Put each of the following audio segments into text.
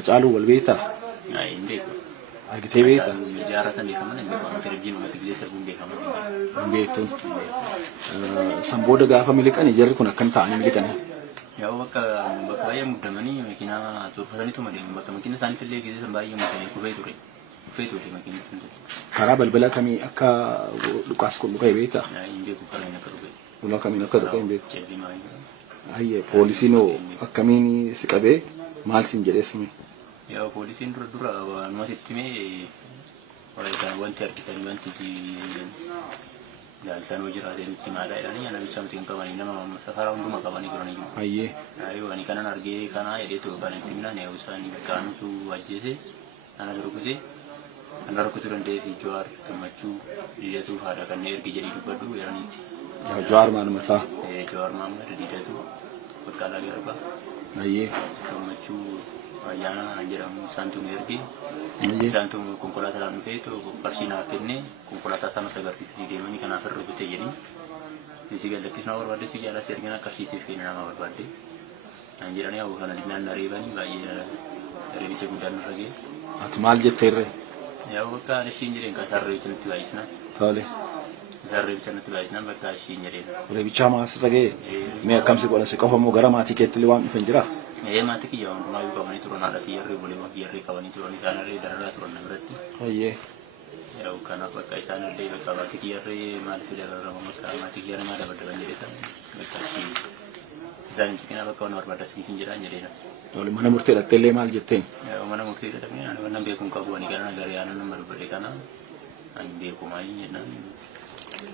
Hacaaluu wal beektaa? Hin beeku. Argitee beektaa? Ijaarratan beekaman hin beekamu. Televizyiin uummata gisee sarbuun beekaman. Hin beektu. San booda gaafa miliqanii jarri kun akkam ta'anii miliqanii? Yaa bakka baay'ee muddamanii makiinaa tolfataniitu madeemu. Bakka makiina isaaniis illee gisee san baay'ee muddamee kufee ture. Kufee ture makiinni. Karaa balbala kamii akka Luqaas kun dhugee beektaa? Hin beeku karaa inni akka dhugee. Lula kamiin akka dhugee hin beeku. Cellimaa. Hayyee poolisiin akkamiin si qabee maal siin jedhee simi? Yaa poolisiin dura waanumatti himee wanti argitanii wanti jaalatan hojii jiraatee nutti maadhaa jedhanii namicha miti hin qabanii nama safara hunduma qabanii jiranii jiru. Hayyee. Ani kanan argee kanaa jedheetu kan itti himnaan yoo isaan kaanutu ajjeese ana rukute ana rukutuu danda'ee fi Jawaar gammachuu Didatu haadha kan ergi jedhii dubbadhu jedhaniiti. Jawaar maaluma fa'a? Jawaar Maammed Didatu Baqqalaa Garbaa. Hayyee. Gammachuu ayyaana jedhamu isaantu ergi. Isaantu konkolaataadhaan dhufee qarshii naaf kennee konkolaataa sana agarsiisanii deemanii kanaaf irra rukutee jedhanii. Isi gallakkisnaa barbaadde si jaalaa si ergina qarshii kenna nama barbaadde. An jedhanii hawwa kana dinnaan na reebanii baay'ee reebicha guddaan irra ga'e. Ati maal jetteerre? Yaa bakka ishiin jedheen kan isaan reebicha nutti baay'isna. Tole. Isaan reebicha nutti baay'isna bakka ishiin jedheen. Reebicha maas irra ga'e? Mee akkamsi godhan si qofamoo gara maatii keetti illee waan dhufan jiraa? Maatii kiyya hundumaa yoo qabanii turan haadha kiyyarree boleewwan kiyyarree qabanii turan isaanirree dararaa turan na biratti. Hayyee. Yeroo kanaaf bakka isaanirree bakka maatii kiyyarree maaliif dararama bakka maatii kiyyarree maal dabadaban jedhetan bakka ishii isaan tuqina bakka waan barbaadasanii hin jedhaan jedheena. Tole mana murtee dhattee illee maal jetteen? Mana murtee dhattee ani wannan beekuun qabu ani gara nagari aanan nama dubbadhe kana ani beeku maayii jennaan.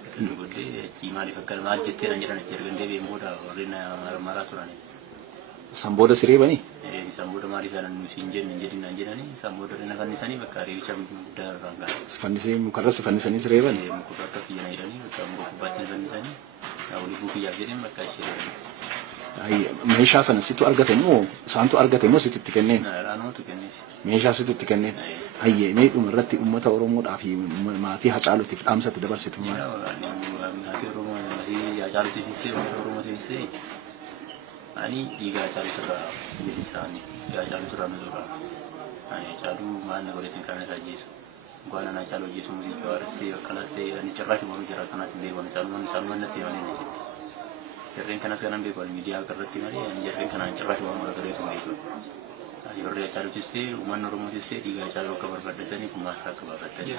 Isin godhee achii maaliif akka maal jetteen an jedhan achi ergandee beekun booda warreen maraa turani. San booda si reebanii? San booda maaliif aanan nuti hin jenne hin jedhin an jedhanii san booda reena fannisanii bakka reebicha guddaa irraan gahan. Fannisee mukarra si fannisanii si reeban? Mukarra akka kiyyana jedhanii bakka muka kubbaatti fannisanii waliin buukiyyaaf jedheen bakka ishee reeban. Meeshaa sana situ argate moo isaantu argate moo sitti kenneen? Naannootu kenneef. Meeshaa sitti kenneen? Hayyee mee dhuma irratti uummata Oromoodhaa fi maatii Hacaaluutiif dhaamsatti dabarsitu maal? Maatii Oromoo maatii Hacaaluutiifis uummata Oromootiifis ani dhiiga Hacaaluu irraa bilisaanii dhiiga Hacaaluu irraa nutuudha. Ani Hacaaluu maal na godhetin kan irraa jeesu. Waan ana Hacaaluu jeesu muuziqaa Jawaaristee Baqqalaastee ani cirraashii moruu jira kanaatti beekamu isaanumaan natti himanii na jetti. Jarreen kanas kanan beeku miidiyaa irratti malee ani jarreen kanaan cirraashii moruu gareetu beeku. Warri Hacaaluutis uummanni Oromootis dhiiga Hacaaluu akka barbaaddatanii kun maas akka barbaaddatanii.